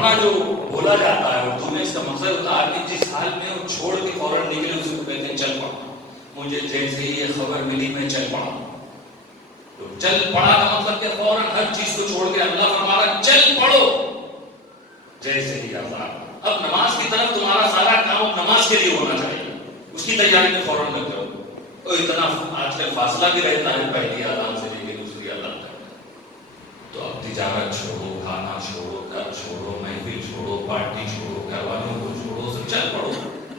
پڑھنا جو بولا جاتا ہے اردو میں، اس کا مقصد ہوتا ہے آدمی جس حال میں وہ چھوڑ کے فوراً نکلے اسی کو کہتے ہیں چل پڑا. مجھے جیسے ہی یہ خبر ملی میں چل پڑا. تو چل پڑا کا مطلب کہ فوراً ہر چیز کو چھوڑ کے اللہ فرمایا چل پڑو جیسے ہی آزاد. اب نماز کی طرف تمہارا سارا کام نماز کے لیے ہونا چاہیے، اس کی تیاری میں فوراً لگ جاؤ. اور اتنا آج کل فاصلہ بھی رہتا ہے پہلی اذان سے لے کے دوسری اذان تک. تو اب تجارت چھوڑو، کھانا چھوڑو، گھر چھوڑو، محفل چھوڑو، پارٹی چھوڑو، گھر والوں کو چھوڑو، سب چل پڑو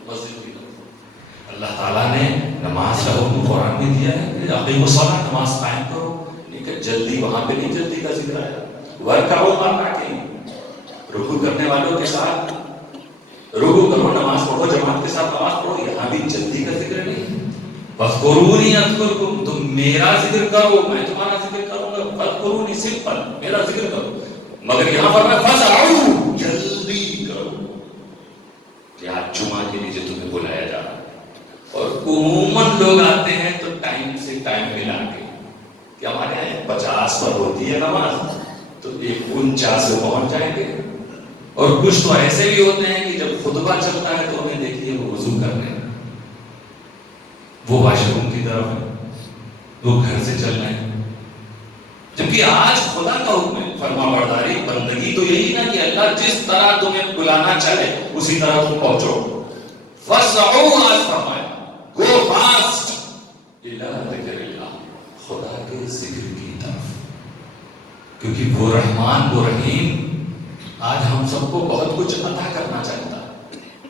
مسجد کی طرف. اللہ تعالیٰ نے نماز کا حکم قرآن میں دیا ہے کہ اقیموا الصلاۃ، نماز قائم کرو. لیکن جلدی وہاں پہ نہیں جلدی کا ذکر آیا. وارکعوا مع الراکعین، رکوع کرنے والوں کے ساتھ رکوع کرو، نماز پڑھو، جماعت کے ساتھ نماز پڑھو. یہاں بھی جلدی کا ذکر نہیں. فاذکرونی اذکرکم، تم میرا ذکر کرو میں تمہارا ذکر کروں گا. فاذکرونی سمپل، میرا ذکر کرو. مگر یہاں پر میں فاسعوا، جلدی کرو. کہ آج جمعہ کے لیے جو تمہیں بلایا جا رہا ہے. اور عموماً لوگ آتے ہیں تو ٹائم سے ٹائم ملا کے کہ ہمارے یہاں 50 پر ہوتی ہے نماز تو 49 سے پہنچ جائیں گے. اور کچھ تو ایسے بھی ہوتے ہیں کہ جب خطبہ چلتا ہے تو انہیں دیکھیے وہ وضو کر رہے ہیں، وہ واش روم کی طرف ہے، وہ گھر سے چل رہے ہیں. جبکہ آج خدا کا حکم ہے فرما برداری بندگی تو یہی نا کہ اللہ جس طرح تمہیں بلانا چاہے اسی طرح تم پہنچو. فَاسْعُوا، آج فرمایا گو فاسٹ اِلَىٰ ذِکْرِ اللَّهِ، خدا کے ذکر کی طرف. کیونکہ وہ رحمان وہ رحیم آج ہم سب کو بہت کچھ عطا کرنا چاہتا ہے.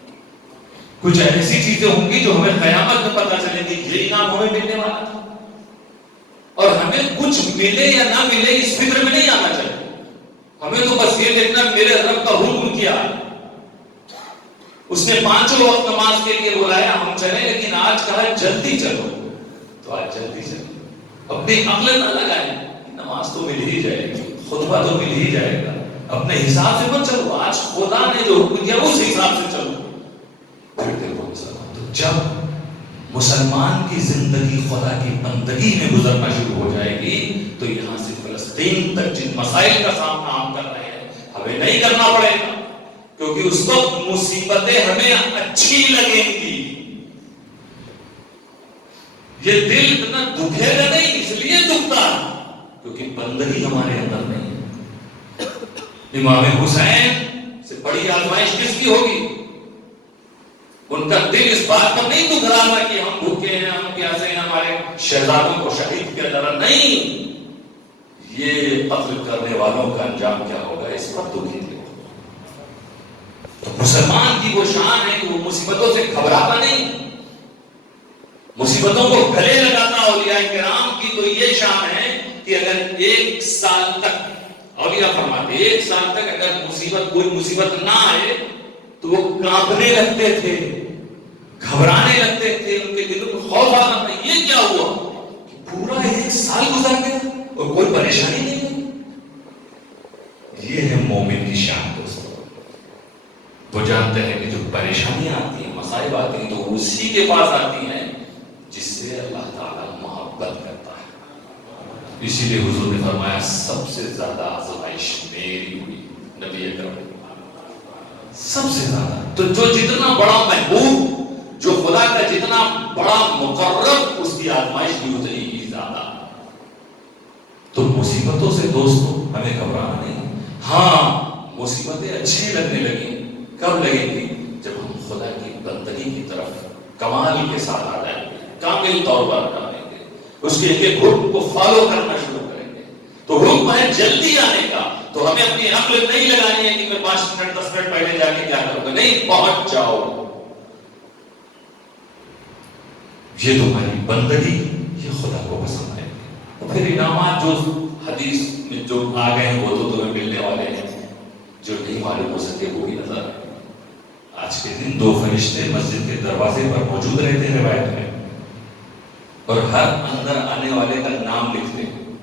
کچھ ایسی چیزیں ہوں گی جو ہمیں قیامت میں پتہ چلیں گی یہ انعام ہمیں ملنے والا تھا. اور ہمیں کچھ ملے یا نہ ملے اس فکر میں نہیں آنا چاہیے. ہمیں تو بس یہ دیکھنا میرے رب کا حکم کیا ہے. اس نے 5 وقت نماز کے لیے بلایا ہم چلیں، لیکن آج کہا جلدی چلو تو آج جلدی چلو. اپنی عقل نہ لگائیں، نماز تو مل ہی جائے گی، خطبہ تو مل ہی جائے گا. اپنے حساب سے مت چلو، آج خدا نے جو حکم دیا اس حساب سے چلو. پھر دیکھو تو جب مسلمان کی زندگی خدا کی بندگی میں گزرنا شروع ہو جائے گی تو یہاں سے فلسطین تک جن مسائل کا سامنا ہم کر رہے ہیں ہمیں نہیں کرنا پڑے گا. کیونکہ اس وقت مصیبتیں ہمیں اچھی لگیں گی. یہ دل اتنا دکھے گا نہیں، اس لیے دکھتا کیونکہ بندگی ہمارے اندر نہیں ہے. امام حسین سے بڑی آزمائش کس کی ہوگی؟ ان کا دل اس بات پر نہیں دکھ رہا تھا کہ ہم بھوکے ہیں، ہم پیاسے ہیں، ہمارے شہزادوں کو شہید کیا جا رہا. نہیں، یہ قتل کرنے والوں کا انجام کیا ہوگا اس پر دکھی تھے. تو مسلمان کی وہ شان ہے کہ وہ مصیبتوں سے گھبراتا نہیں، مصیبتوں کو گلے لگاتا. اولیاء کرام کی تو یہ شان ہے کہ اگر 1 سال تک اولیاء فرماتے 1 سال تک اگر کوئی مصیبت نہ آئے تو وہ کانپنے لگتے تھے، گھبرانے لگتے تھے، ان کے دلوں میں خوف آتا تھا. یہ کیا ہوا کہ پورا 1 سال گزر گیا اور کوئی پریشانی نہیں ہوئی. یہ ہے مومن کی شان. دوستوں وہ جانتے ہیں کہ جو پریشانیاں آتی ہیں، مصائب آتی ہیں تو اسی کے پاس آتی ہیں جس سے اللہ تعالیٰ محبت کرتا ہے. اسی لیے حضور نے فرمایا سب سے زیادہ آزمائش میری ہوئی. نبی اکرم سب سے زیادہ تو جو جتنا بڑا محبوب، جو خدا کا جتنا بڑا مقرب، اس کی آزمائش بھی اتنی ہی زیادہ. تو مصیبتوں سے دوستوں ہمیں گھبرانا نہیں. ہاں مصیبتیں اچھی لگنے لگیں. کب لگیں گی؟ جب ہم خدا کی بندگی کی طرف کمال کے ساتھ آ جائیں گے، کامل طور پر آئیں گے، اس کے ایک حکم کو فالو کرنا شروع کریں گے. تو حکم ہے جلدی آنے کا، تو ہمیں اپنی عقل نہیں لگانی ہے کہ میں 5 منٹ 10 منٹ پہلے جا کے کیا کروں گا. نہیں، پہنچ جاؤ. یہ تمہاری بندگی یہ خدا کو پسند ہے. پھر انعامات جو حدیث میں جو آ گئے ہیں وہ تو تمہیں ملنے والے ہیں، جو نہیں معلوم ہو سکے وہ بھی نظر آئے. آج کے دن 2 فرشتے مسجد کے دروازے پر موجود رہتے ہیں روایت میں، اور ہر اندر آنے والے کا نام لکھتے ہیں،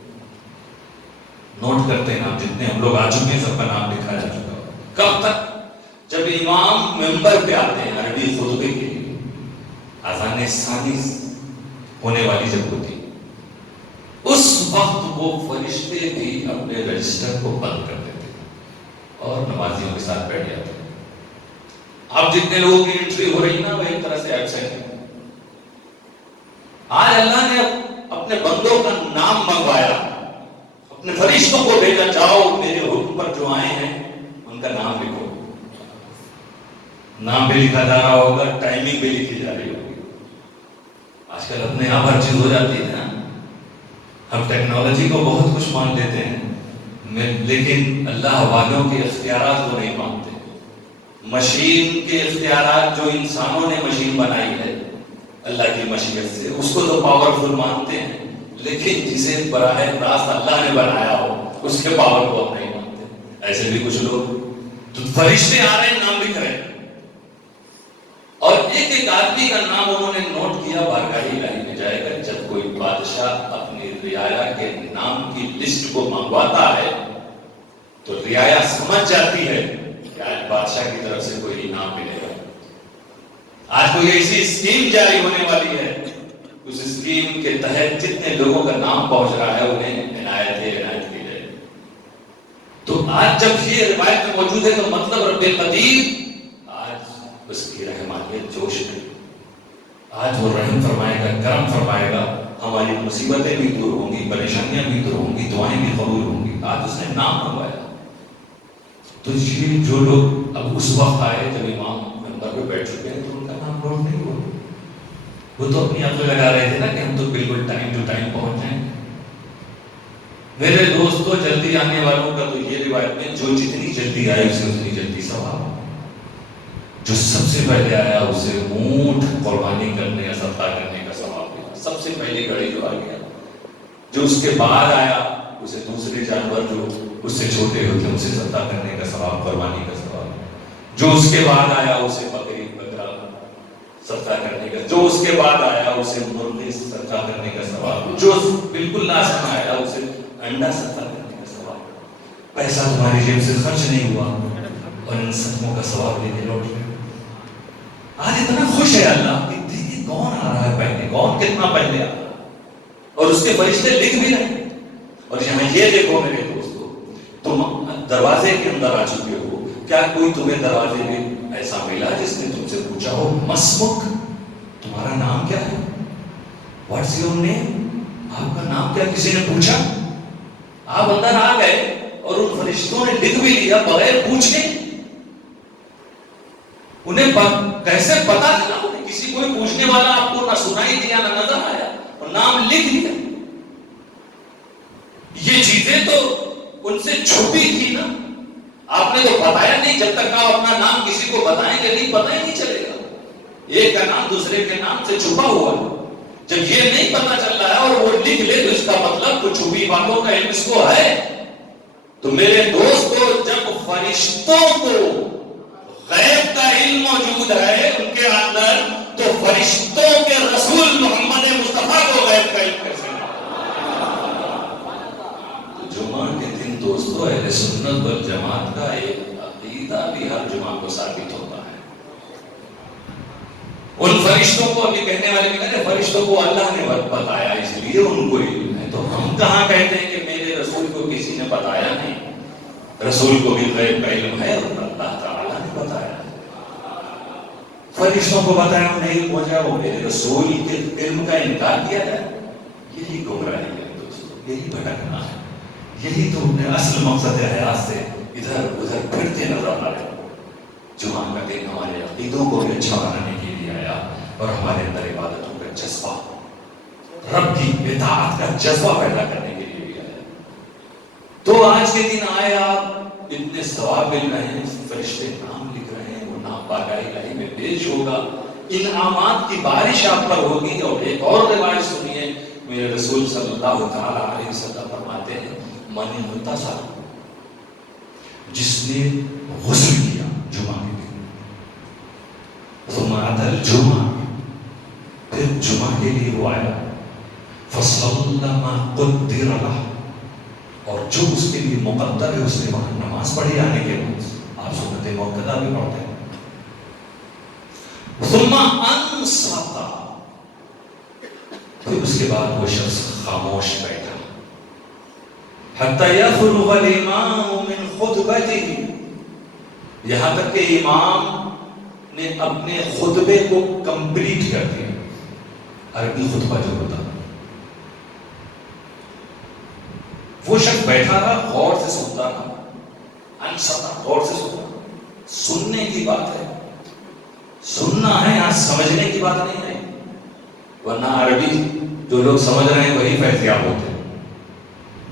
نوٹ کرتے ہیں نام. جتنے ہم لوگ آ چکے ہیں سب کا نام لکھا جا چکا. کب تک؟ جب امام ممبر پہ آتے ہیں عربی خطبے کے لیے، اذان ثانی ہونے والی جب ہوتی اس وقت وہ فرشتے بھی اپنے رجسٹر کو بند کر دیتے ہیں. اور نمازیوں کے ساتھ بیٹھ جاتے ہیں. اب جتنے لوگوں کی انٹری ہو رہی نا وہ ایک طرح سے ایبسینٹ ہے. آج اللہ نے اپنے بندوں کا نام منگوایا, اپنے فرشتوں کو بھیجا, جاؤ میرے حکم پر جو آئے ہیں ان کا نام لکھو. نام بھی لکھا جا رہا ہوگا, ٹائمنگ بھی لکھی جا رہی ہوگی. آج کل اپنے آپ ہر چیز ہو جاتی ہے نا. ہم ٹیکنالوجی کو بہت کچھ مان لیتے ہیں لیکن اللہ والوں کے اختیارات کو نہیں مانتے. مشین کے اختیارات جو انسانوں نے مشین بنائی ہے اللہ کی مشیت سے, اس کو تو پاورفل مانتے ہیں, لیکن جسے براہ راست اللہ نے بنایا ہو اس کے پاور کو ہم نہیں مانتے. ایسے بھی کچھ لوگ تو فرشتے آ رہے ہیں, نام لکھ رہے ہیں, اور ایک ایک آدمی کا نام انہوں نے نوٹ کیا. بارگاہ الہی میں جائے گا, جب کوئی بادشاہ اپنی رعایا کے نام کی لسٹ کو منگواتا ہے تو رعایا سمجھ جاتی ہے کہ آج بادشاہ کی طرف سے کوئی انعام ملے گا, آج کوئی ایسی اسکیم جاری ہونے والی ہے, اس اسکیم کے تحت جتنے لوگوں کا نام پہنچ رہا ہے انہیں عنایت کی جائے. تو آج جب یہ روایت میں موجود ہے تو مطلب رب قدیر آج اس کی رحمانیت جوش میں, آج وہ رحم فرمائے گا, کرم فرمائے گا, ہماری مصیبتیں بھی دور ہوں گی, پریشانیاں بھی دور ہوں گی, دعائیں بھی قبول ہوں گی. آج اس نے نام منگوایا. تو یہ جو لوگ اب اس وقت آئے جب امام منبر پہ بیٹھ چکے ہیں تو ان کا نام نوٹ نہیں ہوا. وہ تو اپنی عقل لگا رہے تھے نا کہ ہم تو بالکل ٹائم ٹو ٹائم پہنچ جائیں. میرے دوستوں, جلدی آنے والوں کا تو یہ روایت میں جو جتنی جلدی آئے اسے اتنی جلدی ثواب, جو سب سے پہلے آیا اسے اونٹ قربانی کرنے یا صدقہ کرنے کا ثواب ملا. سب سے پہلی گھڑی جو آ گیا, جو اس کے بعد آیا اسے دوسرے جانور جو اس سے چھوٹے ہوتے ہیں اسے صدقہ کرنے کا ثواب, قربانی کا ثواب. جو اس کے بعد آیا اسے بکری بکرا صدقہ کرنے کا, جو اس کے بعد آیا اسے مرغی صدقہ کرنے کا ثواب, جو بالکل لاسٹ میں آیا اسے انڈا صدقہ کرنے کا ثواب. پیسہ تمہاری جیب سے خرچ نہیں ہوا اور ان صدقوں کا ثواب لے کے لوٹ گئے. آج اتنا خوش ہے اللہ کہ دیکھیں کون آ رہا ہے پہلے, کون کتنا پہلے آ رہا ہے, اور اس کے فرشتے لکھ بھی رہے ہیں. اور یہاں یہ دیکھو میرے دوستو, تم دروازے کے اندر آ چکے ہو, کیا کوئی تمہیں دروازے میں ایسا ملا جس نے تم سے پوچھا ہو مسمک, تمہارا نام کیا ہے, واٹس یور نیم, آپ کا نام کیا, کسی نے پوچھا؟ آپ اندر آ گئے اور ان فرشتوں نے لکھ بھی لیا بغیر پوچھے. انہیں کیسے پتا چلا؟ کسی کوئی پوچھنے والا آپ کو نہ سنائی دیا نہ نظر آیا, اور نام لکھ دیا. یہ چیزیں تو ان سے چھپی تھی نا, آپ نے تو بتایا نہیں. جب تک آپ اپنا نام کسی کو بتائیں گے نہیں, پتہ ہی نہیں چلے گا. ایک کا نام دوسرے کے نام سے چھپا ہوا ہے. جب یہ نہیں پتا چل رہا ہے اور وہ لکھ لے تو اس کا مطلب تو چھپی باتوں کا علم اس کو ہے. تو میرے دوستو, جب فرشتوں کو غیب کا علم موجود ہے ان کے اندر, تو فرشتوں کے رسول محمد مصطفیٰ کو غیب کا علم کیسے؟ تو جمعہ کے دن دوستو اہل سنت والجماعت کا ایک عقیدہ بھی ہر جمعہ کو ثابت ہوتا ہے. ان فرشتوں کو, ابھی کہنے والے بھی کہتے ہیں فرشتوں کو اللہ نے بتایا اس لیے ان کو علم ہے. تو ہم کہاں کہتے ہیں کہ میرے رسول کو کسی نے بتایا نہیں؟ رسول کو بھی غیب کا علم ہے اور اللہ تعالیٰ نے بتایا. فرشتوں کو بتایا انہیں علم ہو جائے, وہ میرے رسول کے علم کا انکار کیا جائے. یہی گمراہی ہے دوستو, یہی بھٹکنا ہے. یہی تو اپنے اصل مقصد حیات سے ادھر ادھر پھرتے نظر آ رہے. جمعہ کا دن ہمارے عقیدوں کو بھی اچھا بنانے کے لیے آیا اور ہمارے اندر عبادتوں کا جذبہ, رب کی اطاعت کا جذبہ پیدا کرنے کے لیے بھی آیا. تو آج کے دن آئے, آپ اتنے ثواب مل رہے ہیں, فرشتے نام لکھ رہے ہیں, وہ نام بارگاہ الہی میں پیش ہوگا, انعامات کی بارش آپ پر ہوگی. اور ایک اور روایت سنیے, میرے رسول صلی اللہ تعالی علیہ وسلم فرماتے ہیں من متصل, جس نے غسل کیا جمعہ کے دن, ثم اتى الجمعہ, پھر جمعہ کے لیے وہ آیا, فصلى ما قدر له, اور جو اس کے لیے مقدر ہے اس نے وہاں نماز پڑھی آنے کے بعد. آپ سنت موقدہ بھی پڑھتے ہیں. ثم انصت, پھر اس کے بعد وہ شخص خاموش بیٹھا. حتی یفرغ الامام من خطبته, یہاں تک کہ امام نے اپنے خطبے کو کمپلیٹ کر دیا. عربی خطبہ جو ہوتا وہ شخص بیٹھا رہا, غور سے سنتا رہا, انصتا غور سے سنتا. سننے کی بات ہے, سننا ہے, یہاں سمجھنے کی بات نہیں ہے. ورنہ عربی جو لوگ سمجھ رہے ہیں وہی فیضیاب ہوتے ہیں.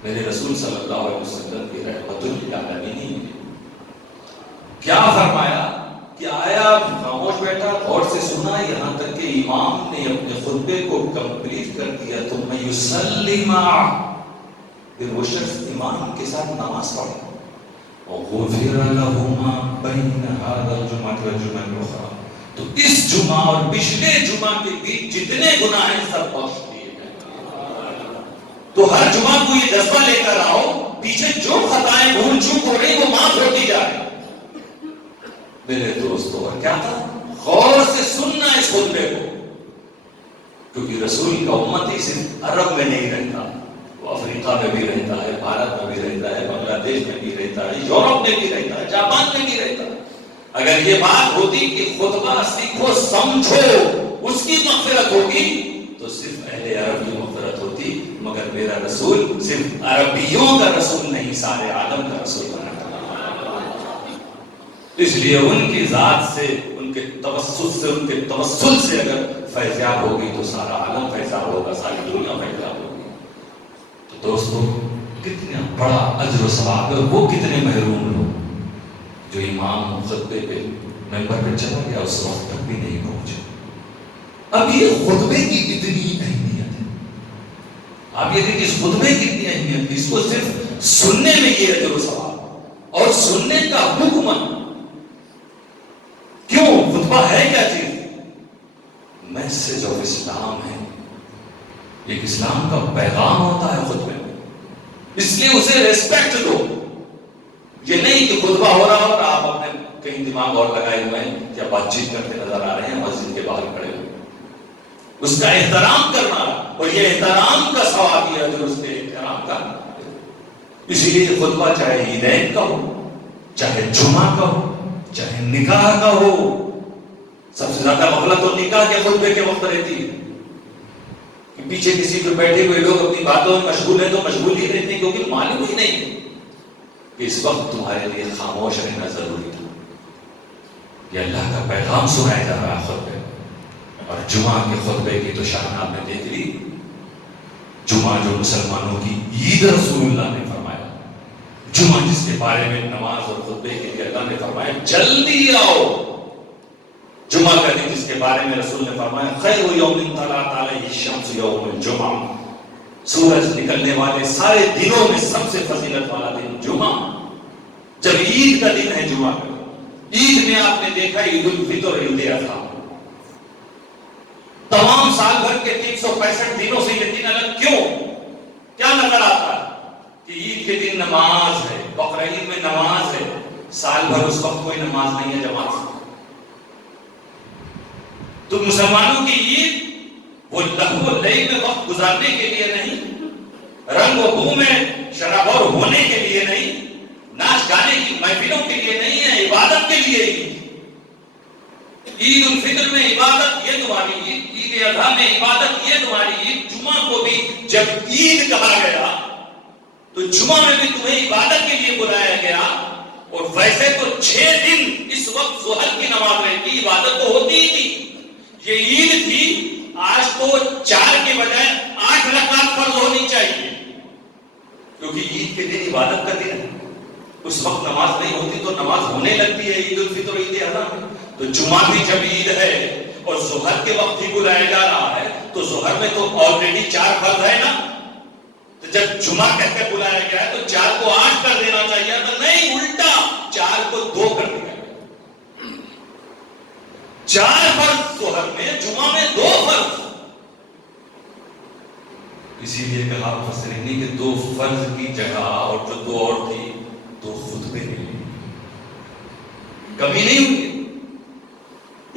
میرے رسول صلی اللہ علیہ وسلم کی رحمت للعالمین کیا فرمایا کہ آیا خاموش بیٹھا, غور سے سنا, یہاں تک کہ امام نے اپنے خطبے کو کمپلیٹ کر دیا. ثم یسلم, پھر وہ شخص امام کے ساتھ نماز پڑھا. وغفر له ما بین هذا الجمعۃ والجمعۃ الاخرى, تو اس جمعہ اور پچھلے جمعہ کے بیچ جتنے گناہ ہیں سب بخش دیے گئے. تو ہر جمعہ کو یہ جذبہ لے کر آؤ, پیچھے جو خطائیں بھول چوک ہو رہی وہ معاف ہوتی جا رہی. میرے دوستو, اور کیا تھا, غور سے سننا اس خطبے کو, کیونکہ رسول کا امتی صرف عرب میں نہیں رہتا, وہ افریقہ میں بھی رہتا ہے, بھارت میں بھی رہتا ہے, بنگلہ دیش میں بھی رہتا ہے, یورپ میں بھی رہتا ہے, جاپان میں بھی رہتا ہے. اگر یہ بات ہوتی کہ خطبہ سیکھو سمجھو اس کی مغفرت ہوگی تو صرف اہل عرب کی مغفرت ہوتی. مگر میرا رسول صرف عربیوں کا رسول نہیں, سارے عالم کا رسول بنا. اس لیے ان کی ذات سے, ان کے توسط سے, ان کے توسل سے اگر فیضیاب ہوگی تو سارا عالم فیضیاب ہوگا, ساری دنیا فیضیاب ہوگی. تو دوستو, کتنا بڑا اجر و ثواب ہے. وہ کتنے محروم لوگ جو امام خطبے پہ ممبر پہ چلا گیا اس وقت تک بھی نہیں پہنچے. اب یہ خطبے کی اتنی اہمیت ہے, آپ یہ دیکھیں اس خطبے کی اتنی اہمیت, اس کو صرف سننے میں یہ اجر و ثواب اور سننے کا حکم. کیوں؟ خطبہ ہے کیا چیز؟ میسج آف اسلام ہے. ایک اسلام کا پیغام ہوتا ہے خطبے میں, اس لیے اسے ریسپیکٹ دو. یہ نہیں کہ خطبہ ہو رہا اور آپ اپنے کہیں دماغ اور لگائے ہوئے ہیں یا بات چیت کرتے نظر آ رہے ہیں مسجد کے باہر کھڑے ہوئے. اس کا احترام کرنا, اور یہ احترام کا ثواب ہے جو اس کے احترام کا. اسی لیے خطبہ چاہے عیدین کا ہو, چاہے جمعہ کا ہو, چاہے نکاح کا ہو, سب سے زیادہ غفلت اور نکاح کے خطبے کے وقت رہتی ہے. پیچھے کسی پہ بیٹھے ہوئے لوگ اپنی باتوں میں مشغول ہیں تو مشغول ہی رہتے ہیں, کیونکہ معلوم ہی نہیں کہ اس وقت تمہارے لیے خاموش رہنا ضروری تھا. یہ اللہ کا پیغام سنایا جا رہا ہے خطبے. اور جمعہ کے خطبے کی تو شان آپ نے دیکھ لی. جمعہ جو مسلمانوں کی عید رسول اللہ نے فرمایا, جمعہ جس کے بارے میں نماز اور خطبے کے لیے اللہ نے فرمایا جلدی آؤ. جمعہ کا دن جس کے بارے میں رسول نے فرمایا خیر یوم طلعت علیہ الشمس یوم الجمعہ, سورج نکلنے والے سارے دنوں میں سب سے فضیلت والا دن جمعہ. جب عید کا دن ہے جمعہ کا, عید میں آپ نے دیکھا عید الفطر, عید الاضحیٰ, تمام سال بھر کے 365 دنوں سے یہ دن الگ کیوں؟ کیا نظر آتا ہے کہ عید کے دن نماز ہے, بقرعید میں نماز ہے, سال بھر اس وقت کوئی نماز نہیں ہے جماعت سے. تو مسلمانوں کی عید وہ لہو و لعب میں وقت گزارنے کے لیے نہیں, رنگ و بو میں شرابور ہونے کے لیے نہیں, ناچ گانے کی محفلوں کے لیے نہیں ہے, عبادت کے لیے عید. عید الفطر میں عبادت یہ تمہاری عید, عید الاضحیٰ میں عبادت یہ تمہاری عید. جمعہ کو بھی جب عید کہا گیا تو جمعہ میں بھی تمہیں عبادت کے لیے بلایا گیا. اور ویسے تو 6 دن اس وقت ظہر کی نماز رہتی, عبادت تو ہوتی ہی تھی. یہ عید تھی, آج تو 4 کے بجائے 8 رکعت فرض ہونی چاہیے, کیونکہ عید کے دن عبادت کا دن ہے. اس وقت نماز نہیں ہوتی تو نماز ہونے لگتی ہے عید الفطر عید الاضحیٰ. تو جمعہ بھی جب عید ہے اور ظہر کے وقت ہی بلایا جا رہا ہے تو ظہر میں تو آلریڈی 4 فرض ہے نا, تو جب جمعہ کہہ کے بلایا گیا ہے تو 4 کو 8 کر دینا چاہیے, تو نہیں, الٹا 4 کو 2 کر دیا. 4 فرض ظہر میں, جمعہ میں 2 فرض. اسی لیے کہا مفسرین نے کہ 2 فرض کی جگہ اور جو 2 اور تھی 2 خطبے ملے, کمی نہیں ہوئی.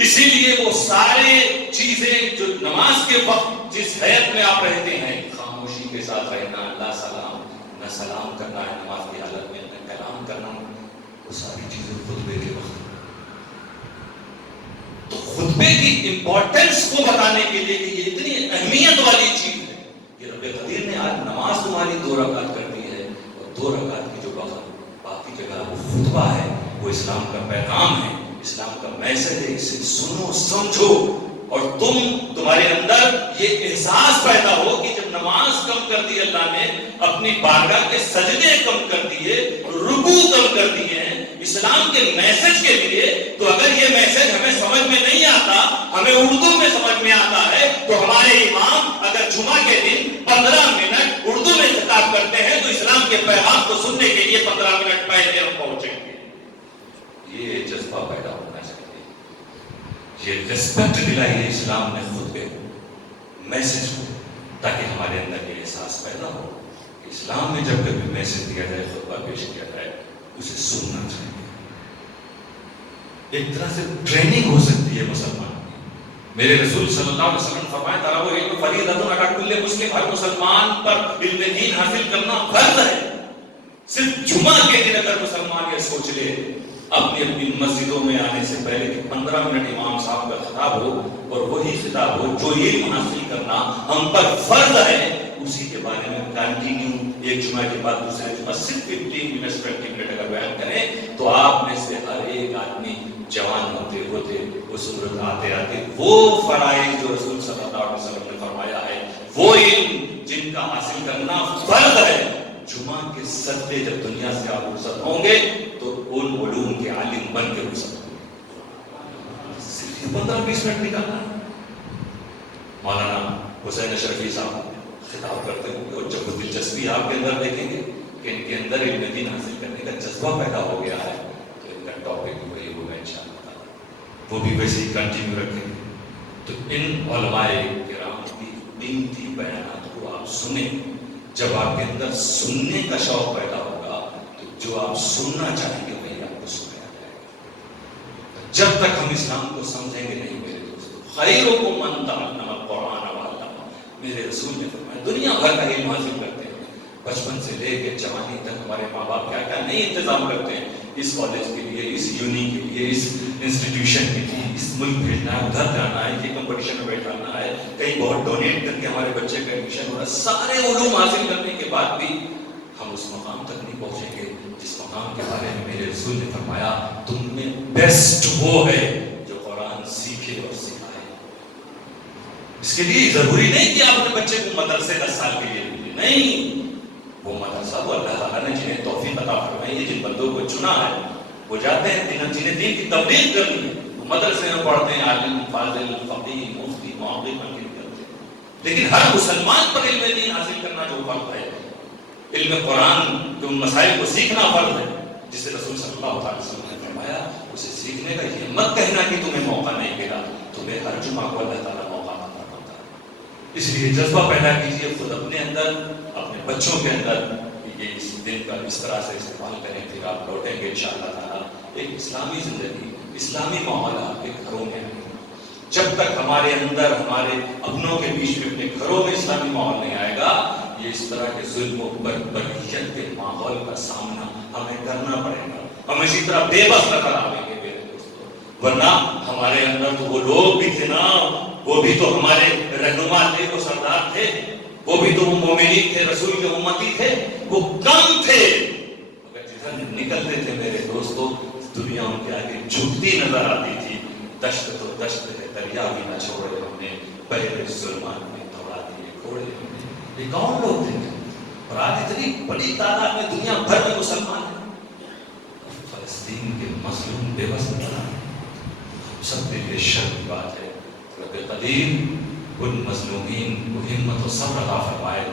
اسی لیے وہ سارے چیزیں جو نماز کے وقت جس حیت میں آپ رہتے ہیں, خاموشی کے ساتھ رہنا, اللہ سلام, نہ سلام کرنا ہے نماز کی حالت میں, نہ کلام کرنا, وہ ساری چیزیں خطبے کے وقت. تو خطبے کی امپورٹنس کو بتانے کے لیے کہ یہ اتنی اہمیت والی چیز ہے کہ رب قدیر نے آج نماز تمہاری 2 رکعت کر دی ہے، اور 2 رکعت کی جو باقی جگہ وہ خطبہ ہے، وہ اسلام کا پیغام ہے، اسلام کا میسج ہے. اسے سنو سمجھو، اور تمہارے اندر یہ احساس پیدا ہو کہ جب نماز کم کر دی اللہ نے، اپنی بارگاہ کے سجدے کم کر دیے، رکوع کم کر دیے ہیں اسلام کے میسج کے لیے، تو اگر یہ میسج ہمیں سمجھ میں نہیں آتا، ہمیں اردو میں سمجھ میں آتا ہے، تو ہمارے امام اگر جمعہ کے دن 15 منٹ اردو میں خطاب کرتے ہیں تو اسلام کے پیغام کو سننے کے لیے 15 منٹ پہلے ہم پہنچیں گے. یہ جذبہ پیدا ہونا چاہیے، یہ ریسپیکٹ دلائی ہے اسلام نے خطبے میسج کو، تاکہ ہمارے اندر یہ احساس پیدا ہو کہ اسلام میں جب کبھی میسج دیا جائے، خطبہ پیش کیا جائے، اسے سننا چاہیے. ایک طرح سے ٹریننگ ہو سکتی ہے مسلمان کی. میرے رسول صلی اللہ علیہ وسلم فرمایا طلب العلم فریضۃ علی کل مسلم، ہر مسلمان پر علم دین حاصل کرنا فرض ہے. صرف جمعہ کے دن اگر مسلمان یہ سوچ لے اپنی مسجدوں میں آنے سے پہلے کہ 15 منٹ امام صاحب کا خطاب ہو، اور وہی خطاب ہو جو علم حاصل کرنا ہم پر فرض ہے، اسی کے بارے میں کنٹینیو ایک جمعہ کے بعد دوسرے جمعہ صرف 15 منٹ 20 منٹ اگر بیان کریں، تو آپ میں سے ہر ایک آدمی جوان ہوتے ہوتے اس عمر آتے آتے وہ فرائض جو رسول صلی اللہ علیہ وسلم نے فرمایا ہے، وہ علم جن کا حاصل کرنا فرض ہے، جمعہ کے سجدے جب دنیا سے آپ رخصت ہوں گے تو ان علوم کے عالم بن کے رخصت ہوں گے. صرف 15-20 منٹ نکالنا ہے. مولانا حسین اشرفی صاحب خطاب کرتے ہوں گے، اور جب وہ دلچسپی آپ کے اندر دیکھیں گے کہ ان کے اندر علم دین حاصل کرنے کا جذبہ پیدا ہو گیا ہے، تو ان کا ٹاپک وہی ہوگا انشاءاللہ. وہ بھی ویسے ہی کنٹینیو رکھیں گے. تو ان علماء کرام کی قیمتی بیانات کو آپ سنیں. جب آپ کے اندر سننے کا شوق پیدا ہوگا تو جو آپ سننا چاہیں گے وہی آپ کو سنایا جائے گا. جب تک ہم اسلام کو سمجھیں گے نہیں میرے دوستو، خیرکم من تعلم القرآن وعلمہ، میرے رسول نے فرمایا دنیا بھر کا علم حاصل کرتے ہیں، بچپن سے لے کے جوانی تک ہمارے ماں باپ کیا کیا نہیں انتظام کرتے ہیں، اس کالج کے لیے، اس یونی کے لیے، اس انسٹیٹیوشن کے لیے، اس ملک بھیجنا ہے، ادھر جانا ہے، یہ کمپٹیشن میں بیٹھانا ہے، کہیں بہت ڈونیٹ کر کے ہمارے بچے کا ایڈمیشن ہو رہا ہے. سارے علوم حاصل کرنے کے بعد بھی ہم اس مقام تک نہیں پہنچیں گے جس مقام کے بارے میں میرے رسول نے فرمایا تم میں بیسٹ وہ ہے جو قرآن سیکھے اور سکھائے. اس کے لیے ضروری نہیں کہ آپ اپنے بچے کو مدرسے 10 سال کے لیے بھیجیں، نہیں، وہ مدرسہ وہ اللہ تعالیٰ نے جنہیں توفیق عطا فرمائی ہے، جن بندوں کو چنا ہے، وہ جاتے ہیں جنہیں دین کی تبلیغ کرنی ہے، وہ مدرسے میں پڑھتے ہیں، عالم فاضل فقیہ مفتی محقق بن کے نکلتے ہیں. لیکن ہر مسلمان پر علم دین حاصل کرنا جو فرض ہے، علم قرآن کے ان مسائل کو سیکھنا فرض ہے، جسے رسول صلی اللہ علیہ وسلم نے فرمایا اسے سیکھنے کا یہ مت کہنا کہ تمہیں موقع نہیں ملا، تمہیں ہر جمعہ کو اللہ تعالیٰ موقع عطا کرتا ہے. اس لیے جذبہ پیدا کیجیے خود اپنے اندر، اپنے بچوں کے اندر، یہ اس دن کا اس طرح سے استعمال کریں، پھر آپ لوٹیں گے انشاءاللہ تعالیٰ ایک اسلامی زندگی، اسلامی ماحول آپ کے گھروں میں. جب تک ہمارے اندر، ہمارے اپنوں کے بیچ میں، اپنے گھروں میں اسلامی ماحول نہیں آئے گا، یہ اس طرح کے ظلم و بربریت کے ماحول کا سامنا ہمیں کرنا پڑے گا. ہم اسی طرح بے بس نظر آئیں گے میرے دوستوں. ورنہ ہمارے اندر تو وہ لوگ بھی تھے نا، وہ بھی تو ہمارے رہنما تھے، وہ سردار تھے، وہ بھی تو مومنین تھے، رسول کے امتی تھے، وہ کم تھے مگر جدھر نکلتے تھے میرے دوستوں دنیا ان کے آگے جھکتی نظر آتی تھی. دشت تو دشت ہے، دریا بھی نہ چھوڑے ہم نے، پہلے ظلمان میں دوڑا دیے گھوڑے ہم نے. یہ کون لوگ تھے؟ اور آج اتنی بڑی تعداد میں دنیا بھر میں مسلمان ہیں. فلسطین کے مظلوم بے بس بنا سب کے لیے شرم کی بات ہے. رب قدیر ان مظلومین کو ہمت و صبر عطا فرمائے.